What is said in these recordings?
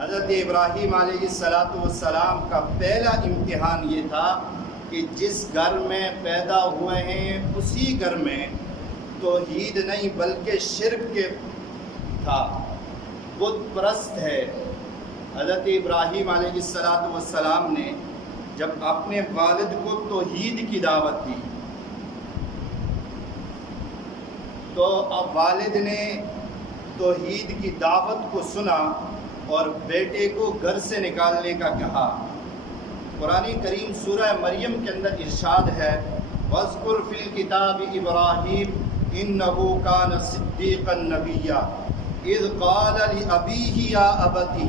حضرت ابراہیم علیہ السلام کا پہلا امتحان یہ تھا کہ جس گھر میں پیدا ہوئے ہیں اسی گھر میں توحید نہیں بلکہ شرک کے تھا، بت پرست ہے۔ حضرت ابراہیم علیہ السلام نے جب اپنے والد کو توحید کی دعوت دی تو اب والد نے توحید کی دعوت کو سنا اور بیٹے کو گھر سے نکالنے کا کہا۔ قرآن کریم سورہ مریم کے اندر ارشاد ہے وَاذْكُرْ فِي الْكِتَابِ إِبْرَاهِيمَ إِنَّهُ كَانَ صِدِّيقًا نَبِيًّا إِذْ قَالَ لِأَبِيهِ يَا أَبَتِ۔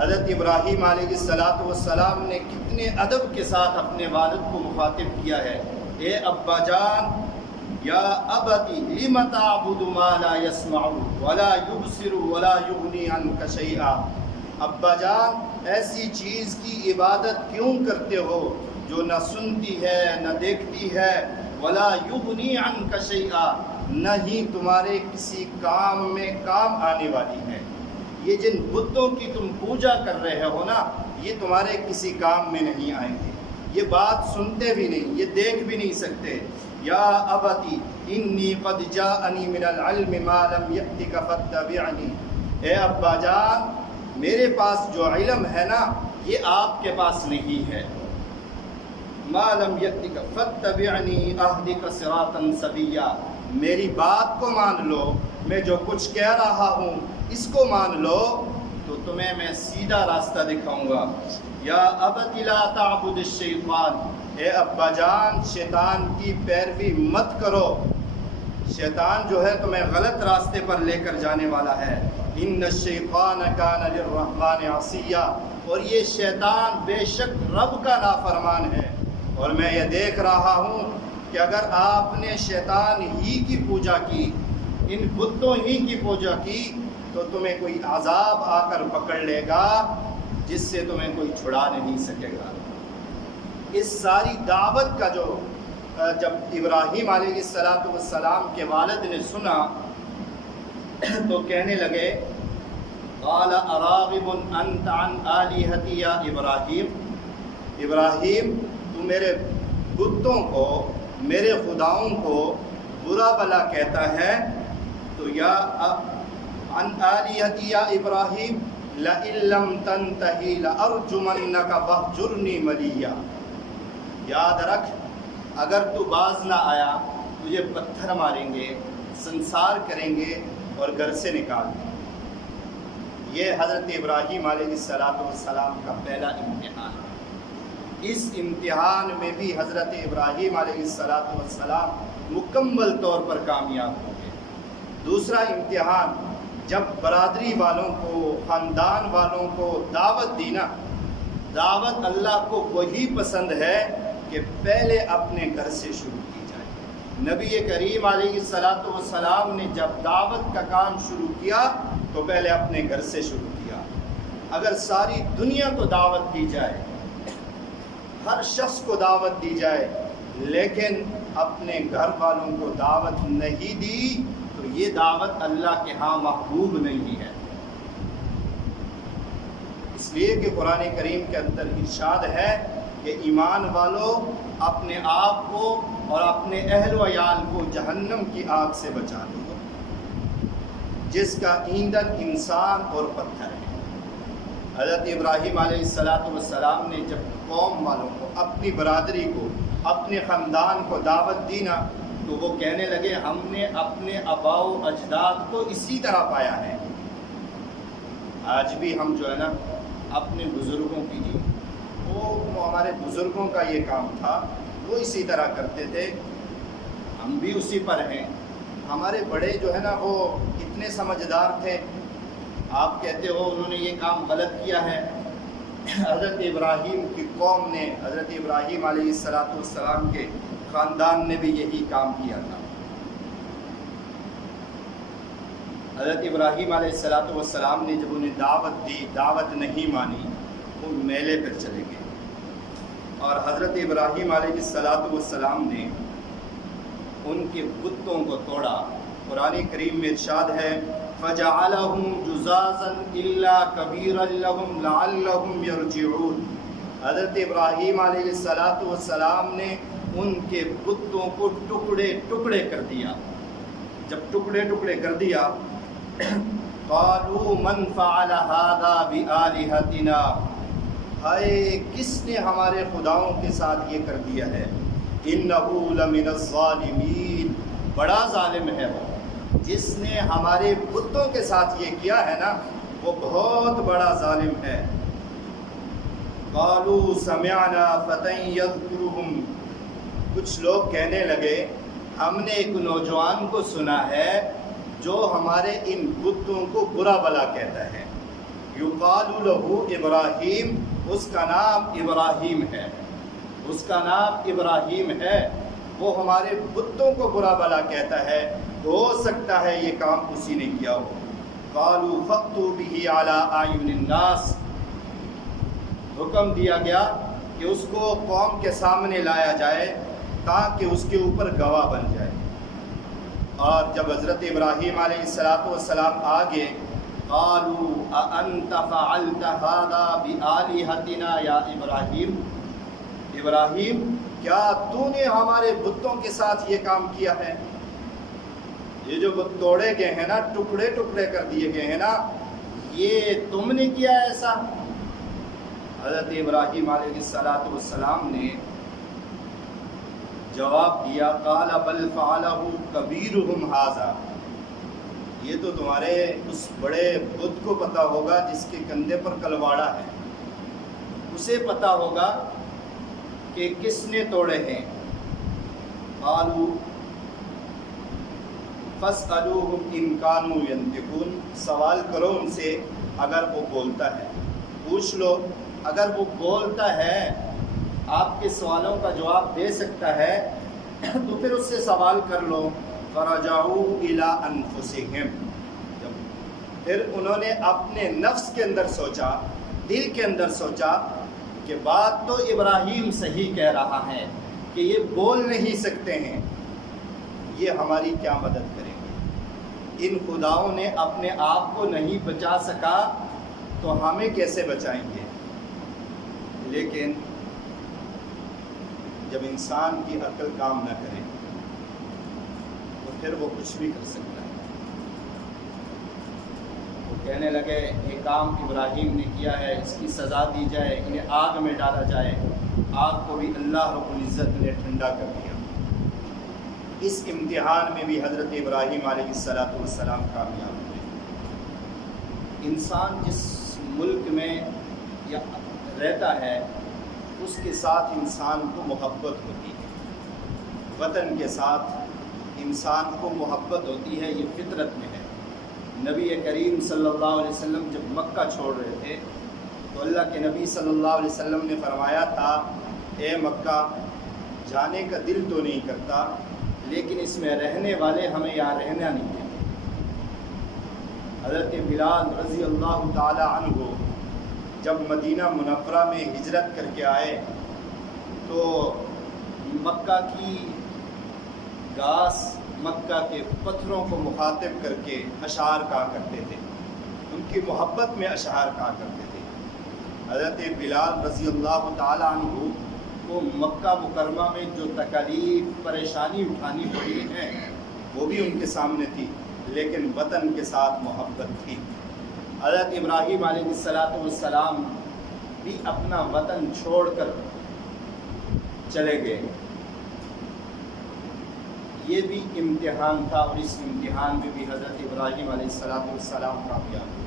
حضرت ابراہیم علیہ السلام نے کتنے ادب کے ساتھ اپنے والد کو مخاطب کیا ہے، اے ابا جان، یا ابتی لم تعبد ما لا يسمع ولا يبصر ولا يغني عنك شيئا۔ ابا جان، ایسی چیز کی عبادت کیوں کرتے ہو جو نہ سنتی ہے نہ دیکھتی ہے، ولا يغني عنك شيئا، نہ ہی تمہارے کسی کام میں کام آنے والی ہے۔ یہ جن بتوں کی تم پوجا کر رہے ہو نا، یہ تمہارے کسی کام میں نہیں آئیں گے، یہ بات سنتے بھی نہیں، یہ دیکھ بھی نہیں سکتے۔ یا ابتی انی قد جاءنی من العلم ما لم یأتک فاتبعنی، اے ابا جان، میرے پاس جو علم ہے نا یہ آپ کے پاس نہیں ہے۔ ما لم یأتک فاتبعنی اہدک صراطا سویا، میری بات کو مان لو، میں جو کچھ کہہ رہا ہوں اس کو مان لو تو تمہیں میں سیدھا راستہ دکھاؤں گا۔ یا ابت لا تعبد الشیطان، اے ابا جان، شیطان کی پیروی مت کرو، شیطان جو ہے تمہیں غلط راستے پر لے کر جانے والا ہے۔ ان الشیطان کان للرحمن عصیا، اور یہ شیطان بے شک رب کا نافرمان ہے، اور میں یہ دیکھ رہا ہوں کہ اگر آپ نے شیطان ہی کی پوجا کی، ان بتوں ہی کی پوجا کی، تو تمہیں کوئی عذاب آ کر پکڑ لے گا جس سے تمہیں کوئی چھڑا نہیں سکے گا۔ اس ساری دعوت کا جو جب ابراہیم علیہ السلام کے والد نے سنا تو کہنے لگے قال اراغب انت عن آلہتی یا ابراہیم، ابراہیم تو میرے بتوں کو، میرے خداؤں کو برا بلا کہتا ہے، تو یا عن آلہتی یا ابراہیم لئن لم تنتہی لأرجمنک فاہجرنی ملیہ، یاد رکھ اگر تو باز نہ آیا تجھے پتھر ماریں گے، سنسار کریں گے اور گھر سے نکال دیں۔ یہ حضرت ابراہیم علیہ السلام کا پہلا امتحان ہے۔ اس امتحان میں بھی حضرت ابراہیم علیہ السلام مکمل طور پر کامیاب ہو گئے۔ دوسرا امتحان، جب برادری والوں کو، خاندان والوں کو دعوت دی نا، دعوت اللہ کو وہی پسند ہے کہ پہلے اپنے گھر سے شروع کی جائے۔ نبی کریم علیہ السلام نے جب دعوت کا کام شروع کیا تو پہلے اپنے گھر سے شروع کیا۔ اگر ساری دنیا کو دعوت دی جائے، ہر شخص کو دعوت دی جائے، لیکن اپنے گھر والوں کو دعوت نہیں دی تو یہ دعوت اللہ کے ہاں محبوب نہیں ہے۔ اس لیے کہ قرآن کریم کے اندر ارشاد ہے کہ ایمان والوں اپنے آپ کو اور اپنے اہل و عیال کو جہنم کی آگ سے بچا دو جس کا ایندھن انسان اور پتھر ہے۔ حضرت ابراہیم علیہ السلام نے جب قوم والوں کو، اپنی برادری کو، اپنے خاندان کو دعوت دی نا تو وہ کہنے لگے ہم نے اپنے آباء و اجداد کو اسی طرح پایا ہے۔ آج بھی ہم جو ہے نا اپنے بزرگوں کی جی، وہ ہمارے بزرگوں کا یہ کام تھا، وہ اسی طرح کرتے تھے، ہم بھی اسی پر ہیں۔ ہمارے بڑے جو ہے نا وہ اتنے سمجھدار تھے، آپ کہتے ہو انہوں نے یہ کام غلط کیا ہے۔ حضرت ابراہیم کی قوم نے، حضرت ابراہیم علیہ السلام کے خاندان نے بھی یہی کام کیا تھا۔ حضرت ابراہیم علیہ السلام نے جب انہیں دعوت دی، دعوت نہیں مانی، وہ میلے پر چلے گئے، اور حضرت ابراہیم علیہ السلام نے ان کے بتوں کو توڑا۔ قرآن کریم میں ارشاد ہے فجعلهم جزازا الا كبيرا لهم لعلهم يرجعون۔ حضرت ابراہیم علیہ السلام نے ان کے بتوں کو ٹکڑے ٹکڑے کر دیا۔ جب ٹکڑے ٹکڑے کر دیا، قالوا من فعل هذا بآلهتنا، ہائے کس نے ہمارے خداؤں کے ساتھ یہ کر دیا ہے؟ انه لمن الظالمین، بڑا ظالم ہے وہ، جس نے ہمارے بتوں کے ساتھ یہ کیا ہے نا، وہ بہت بڑا ظالم ہے۔ قالوا سمعنا فتى يذكرهم، کچھ لوگ کہنے لگے ہم نے ایک نوجوان کو سنا ہے جو ہمارے ان بتوں کو برا بلا کہتا ہے۔ یقال له ابراہیم، اس کا نام ابراہیم ہے، اس کا نام ابراہیم ہے، وہ ہمارے بتوں کو برا بلا کہتا ہے، ہو سکتا ہے یہ کام اسی نے کیا ہو۔ قالوا فأتوا به على أعين الناس، حکم دیا گیا کہ اس کو قوم کے سامنے لایا جائے تاکہ اس کے اوپر گواہ بن جائے۔ اور جب حضرت ابراہیم علیہ السلام آگے، قالوا أأنت فعلت هذا بآلهتنا یا ابراہیم، ابراہیم کیا تو نے ہمارے بتوں کے ساتھ یہ کام کیا ہے؟ یہ جو بت توڑے گئے ہیں نا، ٹکڑے ٹکڑے کر دیے گئے ہیں نا، یہ تم نے کیا ایسا؟ حضرت ابراہیم علیہ السلام نے جواب دیا، قال بل فعلہ کبیرہم ھذا، یہ تو تمہارے اس بڑے بت کو پتہ ہوگا جس کے کندھے پر کلواڑا ہے، اسے پتہ ہوگا کہ کس نے توڑے ہیں۔ قالوا فاسألوہم ان کانوا ینطقون، سوال کرو ان سے اگر وہ بولتا ہے، پوچھ لو اگر وہ بولتا ہے، آپ کے سوالوں کا جواب دے سکتا ہے تو پھر اس سے سوال کر لو۔ فرجعوا الی انفسہم، پھر انہوں نے اپنے نفس کے اندر سوچا، دل کے اندر سوچا کہ بات تو ابراہیم صحیح کہہ رہا ہے کہ یہ بول نہیں سکتے ہیں، یہ ہماری کیا مدد کریں گے؟ ان خداؤں نے اپنے آپ کو نہیں بچا سکا تو ہمیں کیسے بچائیں گے؟ لیکن جب انسان کی عقل کام نہ کرے تو پھر وہ کچھ بھی کر سکتا ہے۔ وہ کہنے لگے یہ کام ابراہیم نے کیا ہے، اس کی سزا دی جائے، انہیں آگ میں ڈالا جائے۔ آگ کو بھی اللہ رب العزت نے ٹھنڈا کر دیا۔ اس امتحان میں بھی حضرت ابراہیم علیہ السلام کامیاب ہوئے۔ انسان جس ملک میں یا رہتا ہے اس کے ساتھ انسان کو محبت ہوتی ہے، وطن کے ساتھ انسان کو محبت ہوتی ہے، یہ فطرت میں ہے۔ نبی کریم صلی اللہ علیہ وسلم جب مکہ چھوڑ رہے تھے تو اللہ کے نبی صلی اللہ علیہ وسلم نے فرمایا تھا، اے مکہ جانے کا دل تو نہیں کرتا لیکن اس میں رہنے والے ہمیں یہاں رہنا نہیں دیتے۔ حضرت بلال رضی اللہ تعالی عنہ جب مدینہ منورہ میں ہجرت کر کے آئے تو مکہ کی گھاس، مکہ کے پتھروں کو مخاطب کر کے اشعار کہا کرتے تھے، ان کی محبت میں اشعار کہا کرتے تھے۔ حضرت بلال رضی اللہ تعالی عنہ کو مکہ مکرمہ میں جو تکالیف پریشانی اٹھانی پڑی ہیں وہ بھی ان کے سامنے تھی، لیکن وطن کے ساتھ محبت تھی۔ حضرت ابراہیم علیہ السلام بھی اپنا وطن چھوڑ کر چلے گئے، یہ بھی امتحان تھا، اور اس امتحان میں بھی حضرت ابراہیم علیہ السلام کامیاب ہوئے۔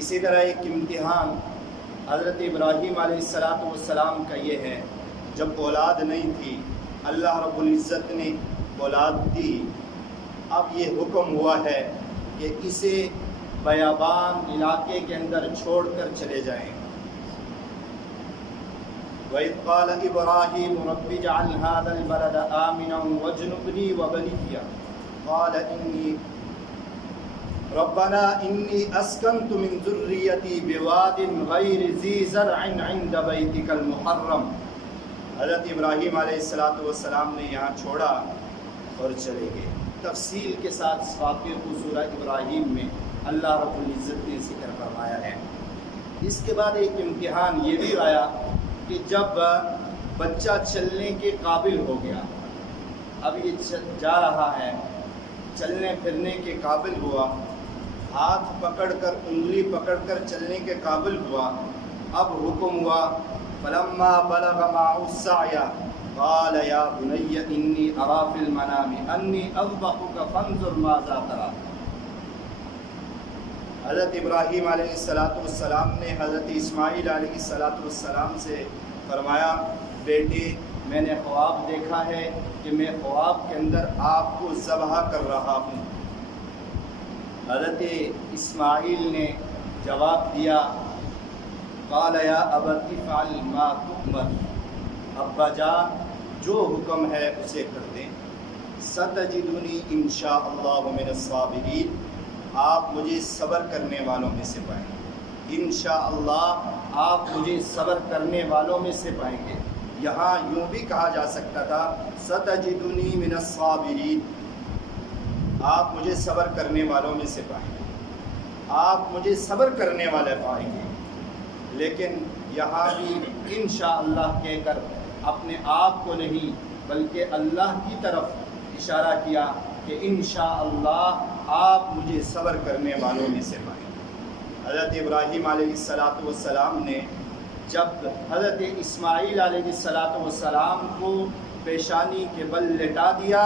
اسی طرح ایک امتحان حضرت ابراہیم علیہ السلام کا یہ ہے، جب اولاد نہیں تھی اللہ رب العزت نے اولاد دی، اب یہ حکم ہوا ہے کہ اسے بیابان علاقے کے اندر چھوڑ کر چلے جائیں۔ وَإِذْ قَالَ إِبْرَاهِيمُ رَبِّ اجْعَلْ هَٰذَا الْبَلَدَ آمِنًا وَاجْنُبْنِي وَبَنِيَّ قَالَ رَبَّنَا إِنِّي أَسْكَنْتُ مِنْ ذُرِّيَّتِي بِوَادٍ غَيْرِ ذِي زَرْعٍ عِندَ بَيْتِكَ الْمُحَرَّمِ، حضرت ابراہیم علیہ السلام نے یہاں چھوڑا اور چلے گئے۔ تفصیل کے ساتھ اس واقعے کو سورہ ابراہیم میں اللہ رب العزت نے ذکر فرمایا ہے۔ اس کے بعد ایک امتحان یہ بھی آیا کہ جب بچہ چلنے کے قابل ہو گیا، اب یہ جا رہا ہے، چلنے پھرنے کے قابل ہوا، ہاتھ پکڑ کر انگلی پکڑ کر چلنے کے قابل ہوا، اب حکم ہوا فلما بلغ معه السعي قال يا بني اني ارى في المنام اني اذبحك فانظر ماذا ترى۔ حضرت ابراہیم علیہ السلام نے حضرت اسماعیل علیہ السلام سے فرمایا، بیٹے میں نے خواب دیکھا ہے کہ میں خواب کے اندر آپ کو ذبح کر رہا ہوں۔ حضرت اسماعیل نے جواب دیا، قال یا ابت افعل ما تؤمر، ابا جان جو حکم ہے اسے کر دیں، ستجدنی انشاء اللہ من الصابرین، آپ مجھے صبر کرنے والوں میں سے پائیں گے، انشاءاللہ آپ مجھے صبر کرنے والوں میں سے پائیں گے۔ یہاں یوں بھی کہا جا سکتا تھا ستجدنی من الصابرین، آپ مجھے صبر کرنے والوں میں سے پائیں گے، آپ مجھے صبر کرنے والے پائیں گے، لیکن یہاں بھی انشاءاللہ کہہ کر اپنے آپ کو نہیں بلکہ اللہ کی طرف اشارہ کیا کہ انشاءاللہ آپ مجھے صبر کرنے والوں میں سے پائیں گے۔ حضرت ابراہیم علیہ السلام نے جب حضرت اسماعیل علیہ السلام کو پیشانی کے بل لٹا دیا،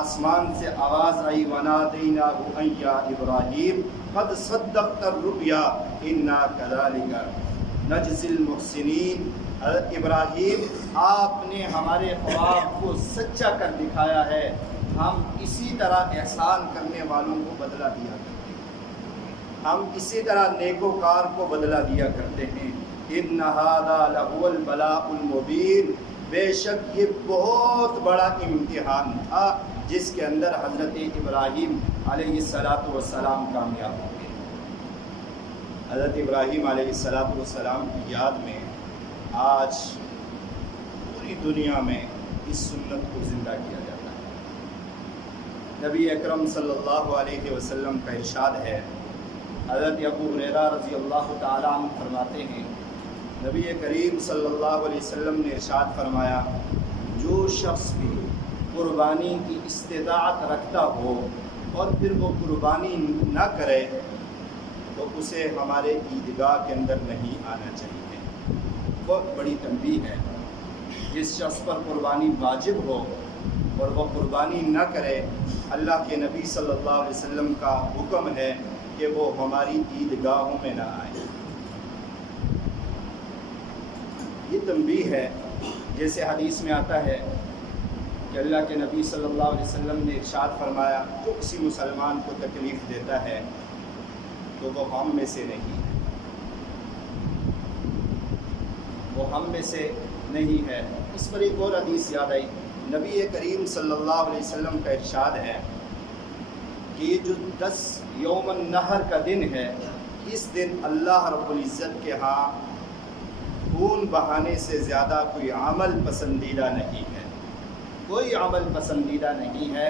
آسمان سے آواز آئی وَنَادَيْنَاهُ أَن يَا إِبْرَاهِيمُ قَدْ صَدَّقْتَ الرُّؤْيَا إِنَّا كَذَلِكَ نَجْزِي الْمُحْسِنِينَ۔ حضرت ابراہیم آپ نے ہمارے خواب کو سچا کر دکھایا ہے، ہم اسی طرح احسان کرنے والوں کو بدلہ دیا کرتے ہیں، ہم اسی طرح نیکوکار کو بدلہ دیا کرتے ہیں۔ ان هذا لهو البلاء المبین، بے شک یہ بہت بڑا امتحان تھا جس کے اندر حضرت ابراہیم علیہ السلام کامیاب ہو گئے۔ حضرت ابراہیم علیہ السلام کی یاد میں آج پوری دنیا میں اس سنت کو زندہ کیا جاتا ہے۔ نبی اکرم صلی اللہ علیہ وسلم کا ارشاد ہے، حضرت ابو ہریرہ رضی اللہ تعالیٰ عنہ فرماتے ہیں، نبی کریم صلی اللہ علیہ وسلم نے ارشاد فرمایا، جو شخص بھی قربانی کی استطاعت رکھتا ہو اور پھر وہ قربانی نہ کرے تو اسے ہمارے عیدگاہ کے اندر نہیں آنا چاہیے۔ بہت بڑی تنبیہ ہے، جس شخص پر قربانی واجب ہو اور وہ قربانی نہ کرے، اللہ کے نبی صلی اللہ علیہ وسلم کا حکم ہے کہ وہ ہماری عیدگاہوں میں نہ آئے۔ یہ تنبیہ ہے، جیسے حدیث میں آتا ہے کہ اللہ کے نبی صلی اللہ علیہ وسلم نے ارشاد فرمایا، جو کسی مسلمان کو تکلیف دیتا ہے تو وہ ہم میں سے نہیں ہے، وہ ہم میں سے نہیں ہے۔ اس پر ایک اور حدیث یاد آئی، نبی کریم صلی اللہ علیہ وسلم کا ارشاد ہے کہ یہ جو 10 یوم النحر کا دن ہے، اس دن اللہ رب العزت کے ہاں خون بہانے سے زیادہ کوئی عمل پسندیدہ نہیں ہے، کوئی عمل پسندیدہ نہیں ہے،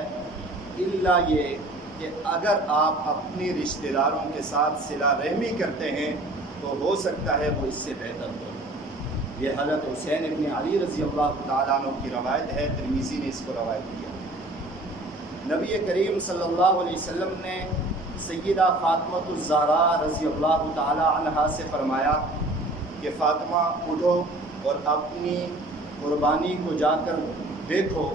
الا یہ کہ اگر آپ اپنے رشتہ داروں کے ساتھ صلہ رحمی کرتے ہیں تو ہو سکتا ہے وہ اس سے بہتر ہو۔ یہ حضرت حسین ابن علی رضی اللہ تعالیٰ عنہ کی روایت ہے، ترمذی نے اس کو روایت کیا۔ نبی کریم صلی اللہ علیہ وسلم نے سیدہ فاطمہ الزہرا رضی اللہ تعالیٰ عنہا سے فرمایا کہ فاطمہ اٹھو اور اپنی قربانی کو جا کر دیکھو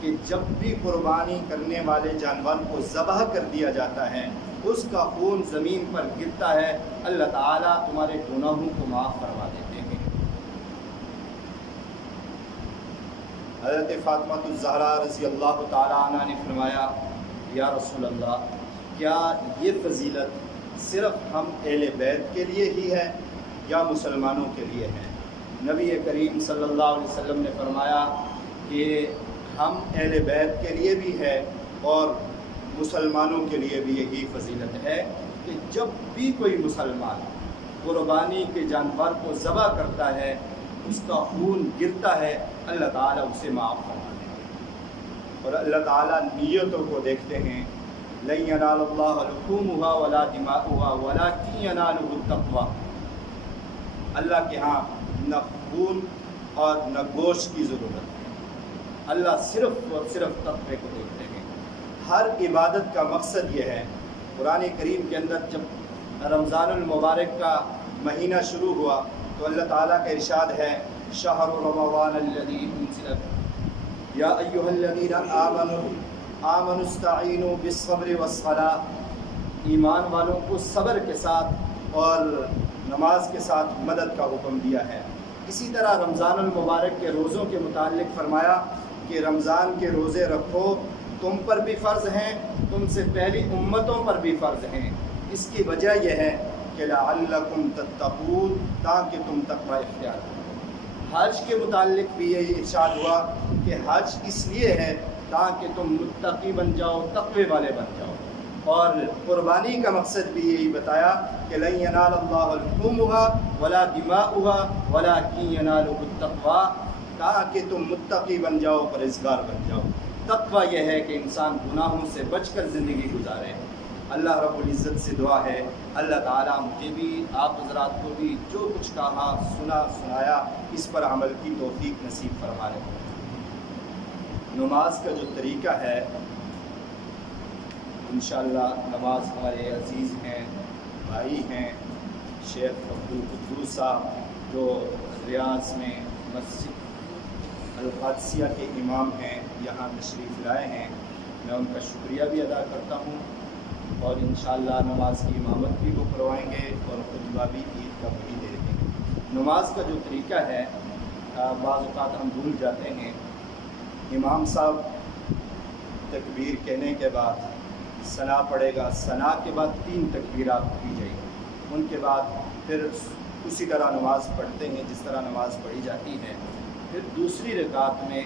کہ جب بھی قربانی کرنے والے جانور کو ذبح کر دیا جاتا ہے، اس کا خون زمین پر گرتا ہے، اللہ تعالیٰ تمہارے گناہوں کو معاف فرما دیتے ہیں۔ حضرت فاطمہ الزہرا رضی اللہ تعالیٰ عنہ نے فرمایا، یا رسول اللہ، کیا یہ فضیلت صرف ہم اہل بیت کے لیے ہی ہے یا مسلمانوں کے لیے ہے؟ نبی کریم صلی اللہ علیہ وسلم نے فرمایا کہ ہم اہل بیت کے لیے بھی ہے اور مسلمانوں کے لیے بھی یہی فضیلت ہے کہ جب بھی کوئی مسلمان قربانی کے جانور کو ذبح کرتا ہے، اس کا خون گرتا ہے، اللہ تعالیٰ اسے معاف فرما دیتے ہیں۔ اور اللہ تعالیٰ نیتوں کو دیکھتے ہیں. لن ینال اللہ لحومها ولا دماؤها ولکن ینالہ التقوی. اللہ کے ہاں نہ خون اور نہ گوشت کی ضرورت ہے. اللہ صرف اور صرف تقوی کو دیکھتے ہیں. ہر عبادت کا مقصد یہ ہے. قرآن کریم کے اندر جب رمضان المبارک کا مہینہ شروع ہوا تو اللہ تعالیٰ کا ارشاد ہے شہر رمضان الذی انزل یا ایھا الذین آمنوا استعینوا بالصبر والصلاۃ. ایمان والوں کو صبر کے ساتھ اور نماز کے ساتھ مدد کا حکم دیا ہے. اسی طرح رمضان المبارک کے روزوں کے متعلق فرمایا کہ رمضان کے روزے رکھو، تم پر بھی فرض ہیں، تم سے پہلی امتوں پر بھی فرض ہیں. اس کی وجہ یہ ہے کہ لعلکم تتقون، تاکہ تم تقوی اختیار کرو. حج کے متعلق بھی یہی ارشاد ہوا کہ حج اس لیے ہے تاکہ تم متقی بن جاؤ، تقوی والے بن جاؤ. اور قربانی کا مقصد بھی یہی بتایا کہ لن ینال اللہ لحومها ولا دماؤها ولکن ینالہ التقوی، تاکہ تم متقی بن جاؤ، پرہیزگار بن جاؤ. تقوی یہ ہے کہ انسان گناہوں سے بچ کر زندگی گزارے. اللہ رب العزت سے دعا ہے اللہ تعالیٰ مجھے بھی آپ حضرات کو بھی جو کچھ کہا سنایا اس پر عمل کی توفیق نصیب فرما لے. نماز کا جو طریقہ ہے انشاءاللہ نماز ہمارے عزیز ہیں، بھائی ہیں، شیخ عبدالقدوس صاحب جو ریاض میں مسجد القادسیہ کے امام ہیں یہاں تشریف لائے ہیں. میں ان کا شکریہ بھی ادا کرتا ہوں اور انشاءاللہ نماز کی امامت بھی وہ کروائیں گے اور خطبہ بھی عید کا وہی دے دیں گے. نماز کا جو طریقہ ہے بعض اوقات ہم بھول جاتے ہیں. امام صاحب تکبیر کہنے کے بعد ثنا پڑے گا، ثنا کے بعد 3 تکبیرات کی جائیں گی. ان کے بعد پھر اسی طرح نماز پڑھتے ہیں جس طرح نماز پڑھی جاتی ہے. پھر دوسری رکعت میں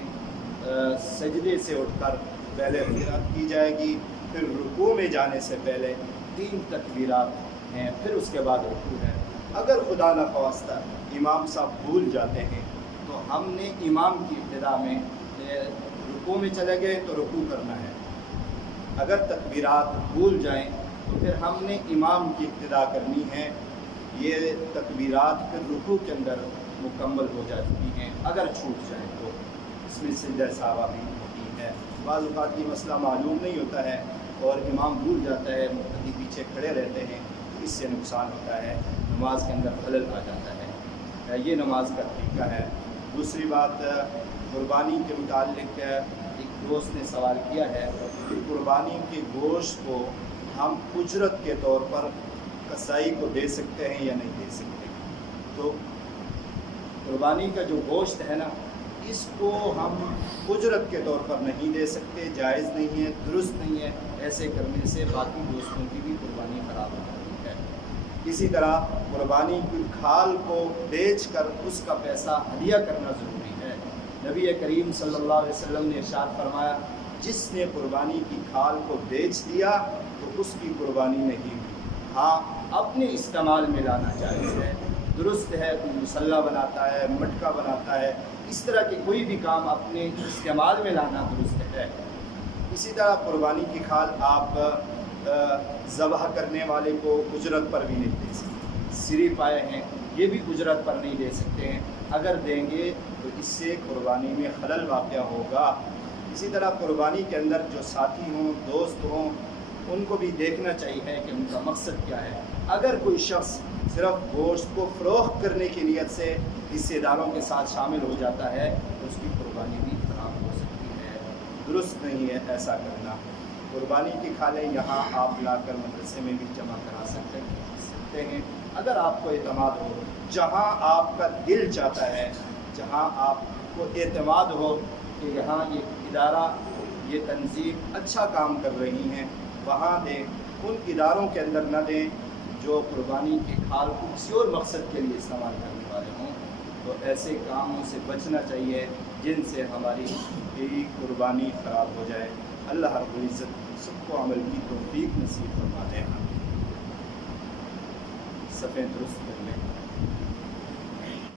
سجدے سے اٹھ کر پہلے قرات کی جائے گی، پھر رکوع میں جانے سے پہلے 3 تکبیرات ہیں، پھر اس کے بعد رکوع ہے. اگر خدا نخواستہ امام صاحب بھول جاتے ہیں تو ہم نے امام کی ابتدا میں رکوع میں چلے گئے تو رکوع کرنا ہے. اگر تکبیرات بھول جائیں تو پھر ہم نے امام کی ابتدا کرنی ہے. یہ تکبیرات پھر رکوع کے اندر مکمل ہو جاتی ہیں. اگر چھوٹ جائیں تو اس میں سجدہ سہوا بھی ہوتی ہے. بعض اوقات یہ مسئلہ معلوم نہیں ہوتا ہے اور امام بھول جاتا ہے، مقتدی پیچھے کھڑے رہتے ہیں تو اس سے نقصان ہوتا ہے، نماز کے اندر خلل آ جاتا ہے. یہ نماز کا طریقہ ہے. دوسری بات قربانی کے متعلق ایک دوست نے سوال کیا ہے کہ قربانی کے گوشت کو ہم اجرت کے طور پر کسائی کو دے سکتے ہیں یا نہیں دے سکتے. تو قربانی کا جو گوشت ہے نا اس کو ہم اجرت کے طور پر نہیں دے سکتے، جائز نہیں ہے، درست نہیں ہے. ایسے کرنے سے باقی دوستوں کی بھی قربانی خراب ہو جاتی ہے. اسی طرح قربانی کی کھال کو بیچ کر اس کا پیسہ ہدیہ کرنا ضروری ہے. نبی کریم صلی اللہ علیہ وسلم نے ارشاد فرمایا جس نے قربانی کی کھال کو بیچ دیا تو اس کی قربانی نہیں ہوئی. ہاں اپنے استعمال میں لانا جائز ہے، درست ہے. کوئی مسلح بناتا ہے، مٹکا بناتا ہے، اس طرح کے کوئی بھی کام اپنے استعمال میں لانا درست ہے. اسی طرح قربانی کی کھال آپ ذبح کرنے والے کو اجرت پر بھی نہیں دے سکتے. سری پائے ہیں یہ بھی اجرت پر نہیں دے سکتے ہیں. اگر دیں گے تو اس سے قربانی میں خلل واقع ہوگا. اسی طرح قربانی کے اندر جو ساتھی ہوں، دوست ہوں، ان کو بھی دیکھنا چاہیے کہ ان کا مقصد کیا ہے. اگر کوئی شخص صرف گوشت کو فروخت کرنے کی نیت سے حصے داروں کے ساتھ شامل ہو جاتا ہے تو اس کی قربانی بھی خراب ہو سکتی ہے. درست نہیں ہے ایسا کرنا. قربانی کی کھالیں یہاں آپ لا کر مدرسے میں بھی جمع کرا سکتے ہیں. اگر آپ کو اعتماد ہو، جہاں آپ کا دل چاہتا ہے، جہاں آپ کو اعتماد ہو کہ یہاں یہ ادارہ، یہ تنظیم اچھا کام کر رہی ہیں، وہاں دیں. ان اداروں کے اندر نہ دیں جو قربانی کی کھال کو کسی اور مقصد کے لیے استعمال کرنے والے ہوں. تو ایسے کاموں سے بچنا چاہیے جن سے ہماری قربانی خراب ہو جائے. اللہ رب العزت سب کو عمل کی توفیق نصیب فرما دے. صفیں درست کر لیں.